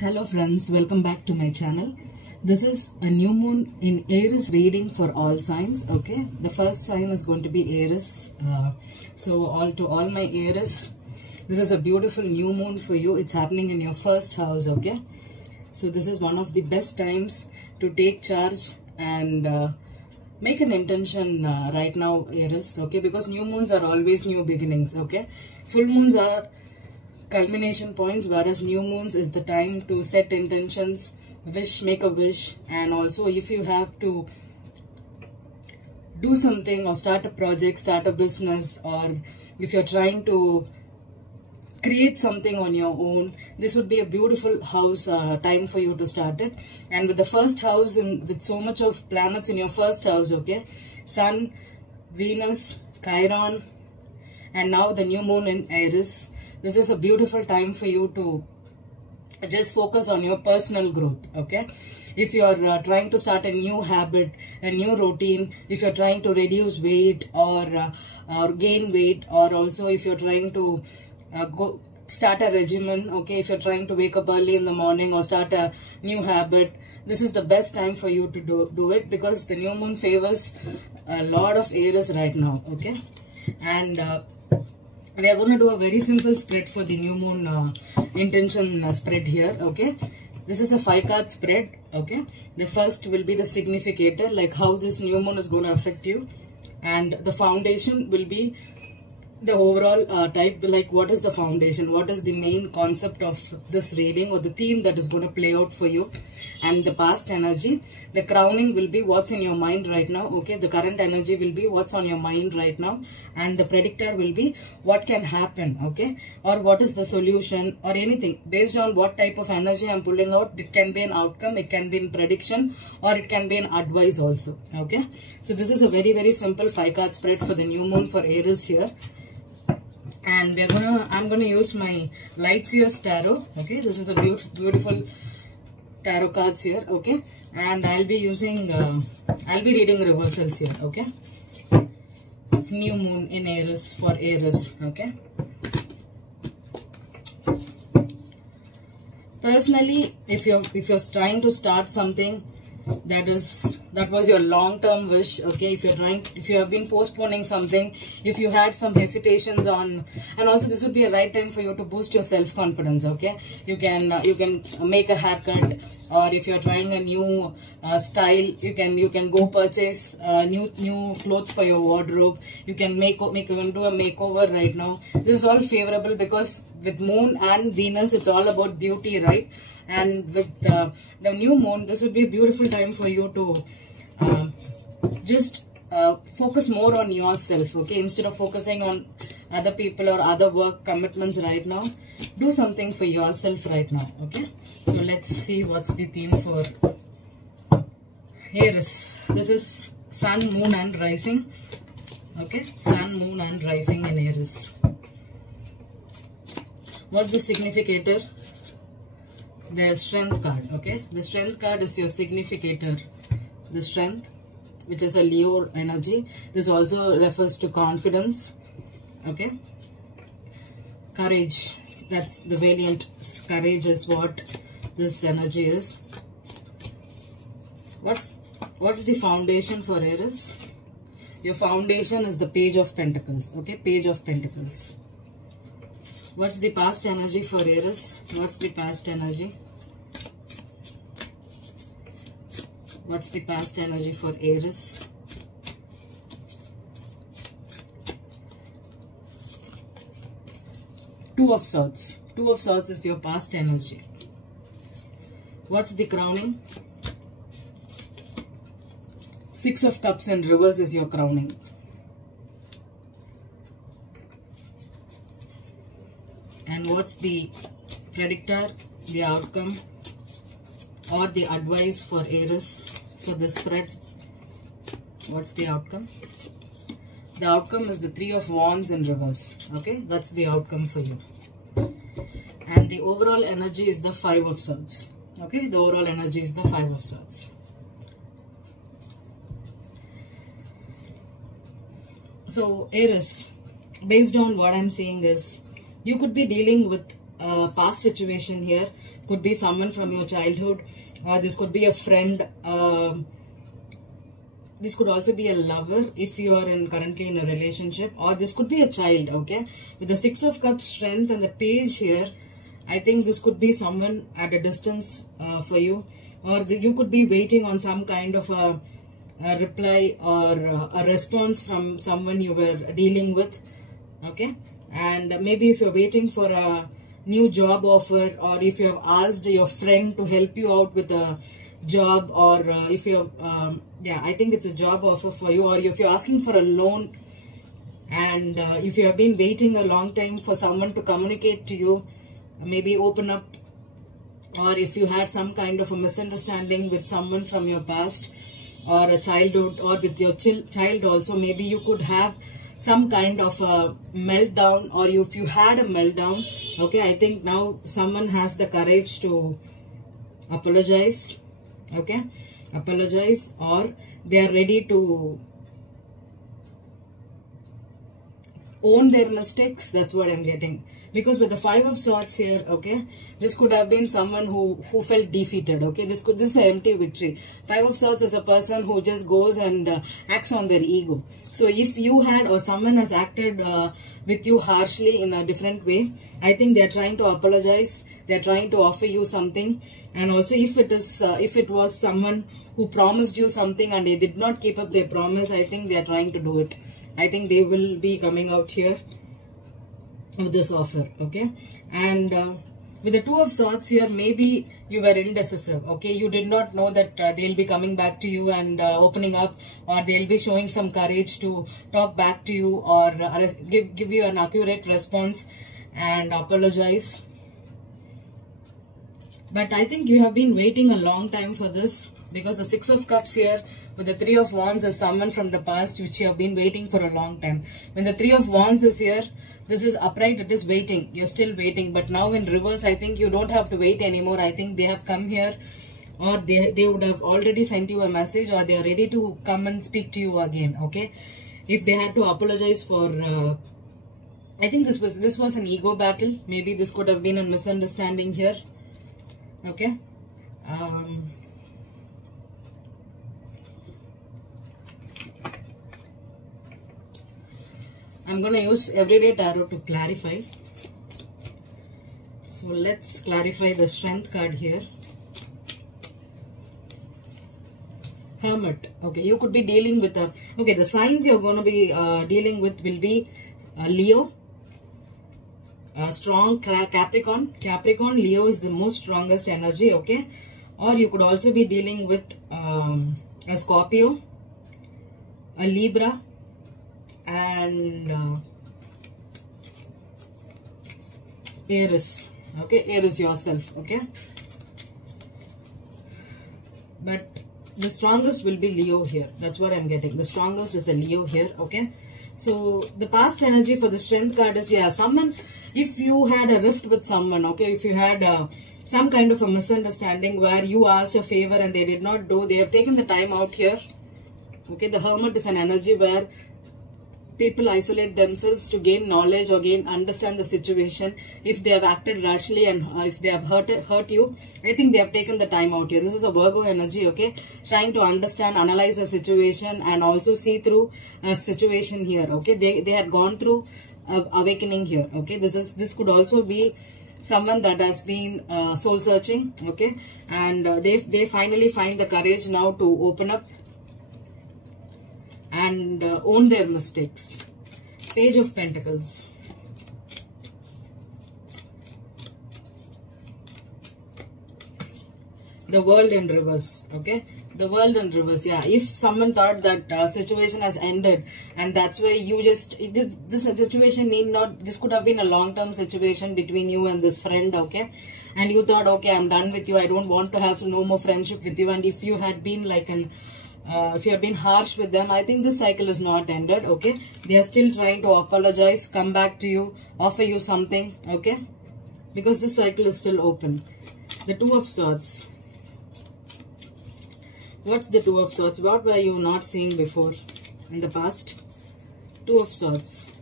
Hello friends, welcome back to my channel. This is a new moon in Aries reading for all signs. Okay, the first sign is going to be Aries. So all my Aries, this is a beautiful new moon for you. It's happening in your first house. Okay, so this is one of the best times to take charge and make an intention right now, Aries. Okay, because new moons are always new beginnings. Okay, full moons are culmination points, whereas new moons is the time to set intentions, make a wish, and also if you have to do something or start a project, start a business, or if you're trying to create something on your own, this would be a beautiful house time for you to start it. And with the first house and with so much of planets in your first house, okay, Sun, Venus, Chiron, and now the new moon in Aries, this is a beautiful time for you to just focus on your personal growth. Okay, if you are trying to start a new habit, a new routine, if you're trying to reduce weight or gain weight, or also if you're trying to start a regimen, okay, if you're trying to wake up early in the morning or start a new habit, this is the best time for you to do it, because the new moon favors a lot of Aries right now. Okay, and we are going to do a very simple spread for the new moon intention spread here. Okay, this is a 5-card spread. Okay, the first will be the significator, like how this new moon is going to affect you, and the foundation will be the overall type, like what is the foundation, what is the main concept of this reading or the theme that is going to play out for you, and the past energy. The crowning will be what's in your mind right now. Okay, the current energy will be what's on your mind right now, and the predictor will be what can happen, okay, or what is the solution or anything based on what type of energy I'm pulling out. It can be an outcome, it can be in prediction, or it can be an advice also. Okay, so this is a very simple 5-card spread for the new moon for Aries here. And I'm gonna use my Lightseers Tarot. Okay, this is a beautiful tarot cards here. Okay, and I'll be using I'll be reading reversals here. Okay, new moon in Aries for Aries. Okay, personally, if you're trying to start something that was your long-term wish, okay, if you have been postponing something, if you had some hesitations on, and also this would be a right time for you to boost your self-confidence. Okay, you can make a haircut, or if you're trying a new style, you can go purchase new clothes for your wardrobe. You can do a makeover right now. This is all favorable because with moon and Venus, it's all about beauty, right? And with the new moon, this would be a beautiful time for you to just focus more on yourself. Okay, instead of focusing on other people or other work commitments right now, do something for yourself right now. Okay, so let's see what's the theme for Aries. This is Sun, Moon and Rising. Okay, Sun, Moon and Rising in Aries. What's the significator? The Strength card. Okay, the Strength card is your significator. The Strength, which is a Leo energy. This also refers to confidence. Okay, courage. That's the valiant courage is what this energy is. What's the foundation for Aries? Your foundation is the Page of Pentacles. Okay, Page of Pentacles. What's the past energy for Aries? What's the past energy? What's the past energy for Aries? Two of Swords. Two of Swords is your past energy. What's the crowning? 6 of Cups in reverse is your crowning. And what's the predictor, the outcome, or the advice for Aries for this spread? What's the outcome? The outcome is the 3 of Wands in reverse. Okay, that's the outcome for you. And the overall energy is the 5 of Swords. Okay, the overall energy is the 5 of Swords. So Aries, based on what I'm saying is, you could be dealing with past situation here. Could be someone from your childhood, or this could be a friend. This could also be a lover if you are currently in a relationship, or this could be a child. Okay, with the Six of Cups, Strength, and the Page here, I think this could be someone at a distance for you, or you could be waiting on some kind of a reply or a response from someone you were dealing with. Okay, and maybe if you're waiting for a new job offer, or if you have asked your friend to help you out with a job, or if you're yeah, I think it's a job offer for you, or if you're asking for a loan, and if you have been waiting a long time for someone to communicate to you, maybe open up, or if you had some kind of a misunderstanding with someone from your past or a childhood, or with your child also, maybe you could have some kind of a meltdown, or if you had a meltdown. Okay, I think now someone has the courage to apologize. Okay, apologize, or they are ready to own their mistakes. That's what I'm getting, because with the Five of Swords here, okay, this could have been someone who felt defeated. Okay, this is an empty victory. Five of Swords is a person who just goes and acts on their ego. So if you had, or someone has acted with you harshly in a different way, I think they are trying to apologize. They are trying to offer you something. And also, if it was someone who promised you something and they did not keep up their promise, I think they are trying to do it. I think they will be coming out here with this offer. Okay, and with the Two of Swords here, maybe you were indecisive. Okay, you did not know that they'll be coming back to you and opening up, or they'll be showing some courage to talk back to you, or give you an accurate response and apologize. But I think you have been waiting a long time for this, because the Six of Cups here with the Three of Wands is someone from the past which you have been waiting for a long time. When the Three of Wands is here, this is upright, it is waiting. You're still waiting. But now in reverse, I think you don't have to wait anymore. I think they have come here, or they would have already sent you a message, or they are ready to come and speak to you again. Okay, if they had to apologize for I think this was an ego battle. Maybe this could have been a misunderstanding here. Okay, I'm going to use Everyday Tarot to clarify. So let's clarify the Strength card here. Hermit. Okay, you could be dealing with okay, the signs you're going to be dealing with will be Leo, strong Capricorn. Leo is the most strongest energy. Okay, or you could also be dealing with a Scorpio, a Libra, and Aries. Okay, Aries yourself. Okay, but the strongest will be Leo here. That's what I'm getting. The strongest is a Leo here. Okay, so the past energy for the Strength card is, yeah, someone, if you had a rift with someone, okay, if you had some kind of a misunderstanding where you asked a favor and they did not do, they have taken the time out here. Okay, the Hermit is an energy where people isolate themselves to gain knowledge or understand the situation. If they have acted rashly and if they have hurt you, I think they have taken the time out here. This is a Virgo energy, okay, trying to understand, analyze the situation, and also see through a situation here. Okay, they had gone through awakening here. Okay, this could also be someone that has been soul searching. Okay, and they finally find the courage now to open up and own their mistakes. Page of Pentacles. The World in reverse. Okay, the World in reverse. Yeah, if someone thought that situation has ended, and that's why you just, this situation need not, this could have been a long-term situation between you and this friend. Okay, and you thought, okay, I'm done with you, I don't want to have no more friendship with you. And if you had been like an if you have been harsh with them, I think this cycle is not ended. Okay, they are still trying to apologize, come back to you, offer you something. Okay, because this cycle is still open. The Two of Swords. What's the Two of Swords? What were you not seeing before in the past? Two of Swords.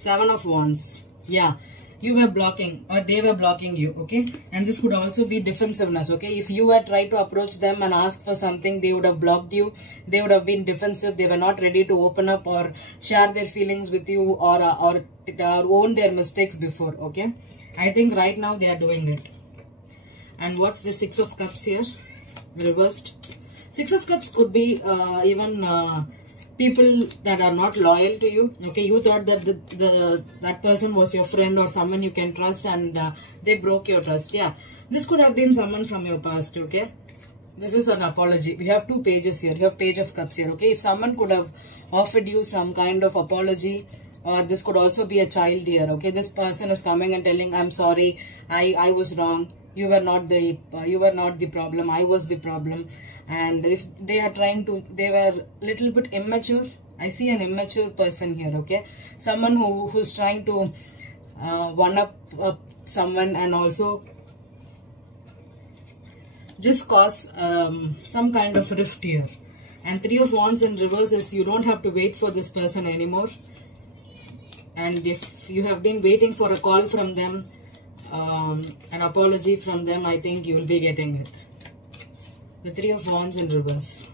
Seven of Wands. Yeah, you were blocking or they were blocking you, okay? And this could also be defensiveness, okay? If you had tried to approach them and ask for something, they would have blocked you. They would have been defensive. They were not ready to open up or share their feelings with you or own their mistakes before, okay? I think right now they are doing it. And what's the Six of Cups here? Reversed. Six of Cups could be even people that are not loyal to you. Okay, you thought that that person was your friend or someone you can trust, and they broke your trust. Yeah, this could have been someone from your past. Okay, this is an apology. We have two pages here. You have Page of Cups here. Okay, if someone could have offered you some kind of apology, or this could also be a child here. Okay, this person is coming and telling, I'm sorry, I was wrong. You were not the problem. I was the problem. And if they are trying to, they were little bit immature. I see an immature person here. Okay, someone who's trying to one up someone and also just cause some kind of rift here. And Three of Wands in reverse is you don't have to wait for this person anymore. And if you have been waiting for a call from them, an apology from them, I think you will be getting it. The Three of Wands in reverse.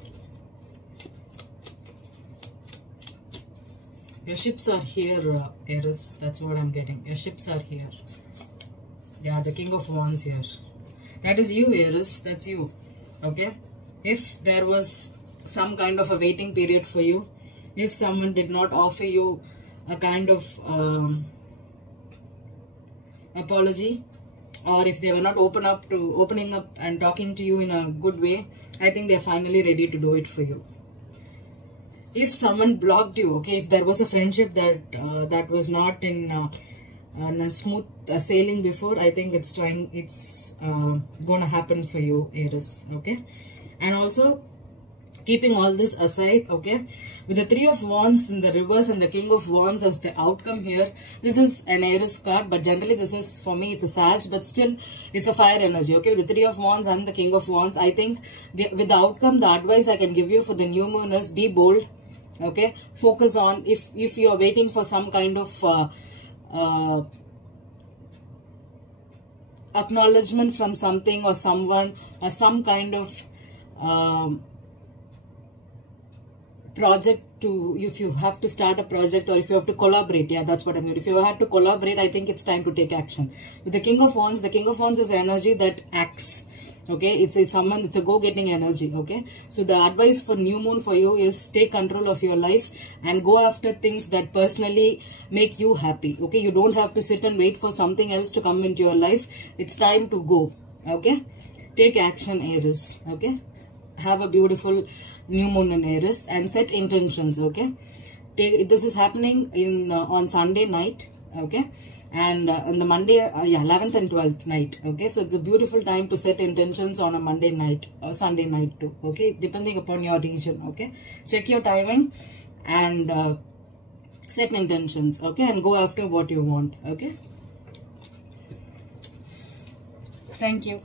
Your ships are here, Aries. That's what I'm getting. Your ships are here. Yeah, the King of Wands here. That is you, Aries. That's you. Okay? If there was some kind of a waiting period for you, if someone did not offer you a kind of apology, or if they were not opening up and talking to you in a good way, I think they're finally ready to do it for you. If someone blocked you, okay, if there was a friendship that was not in a smooth sailing before, I think it's gonna happen for you, Aries. Okay, and also keeping all this aside, okay, with the Three of Wands in the reverse and the King of Wands as the outcome here, this is an Aries card, but generally this is, for me, it's a Sag, but still it's a fire energy, okay. With the Three of Wands and the King of Wands, I think with the outcome, the advice I can give you for the new moon is be bold, okay. Focus on, if you are waiting for some kind of acknowledgement from something or someone, or some kind of project if you have to start a project, or if you have to collaborate, yeah, that's what I'm doing. If you have to collaborate, I think it's time to take action. With the King of Wands is energy that acts, okay. It's a go-getting energy, okay. So the advice for new moon for you is take control of your life and go after things that personally make you happy, okay. You don't have to sit and wait for something else to come into your life. It's time to go, okay. Take action, Aries, okay. Have a beautiful new moon in Aries and set intentions, okay. This is happening on Sunday night, okay, and on the Monday, 11th and 12th night, okay. So it's a beautiful time to set intentions on a Monday night or Sunday night too, okay, depending upon your region, okay. Check your timing and set intentions, okay, and go after what you want, okay. Thank you.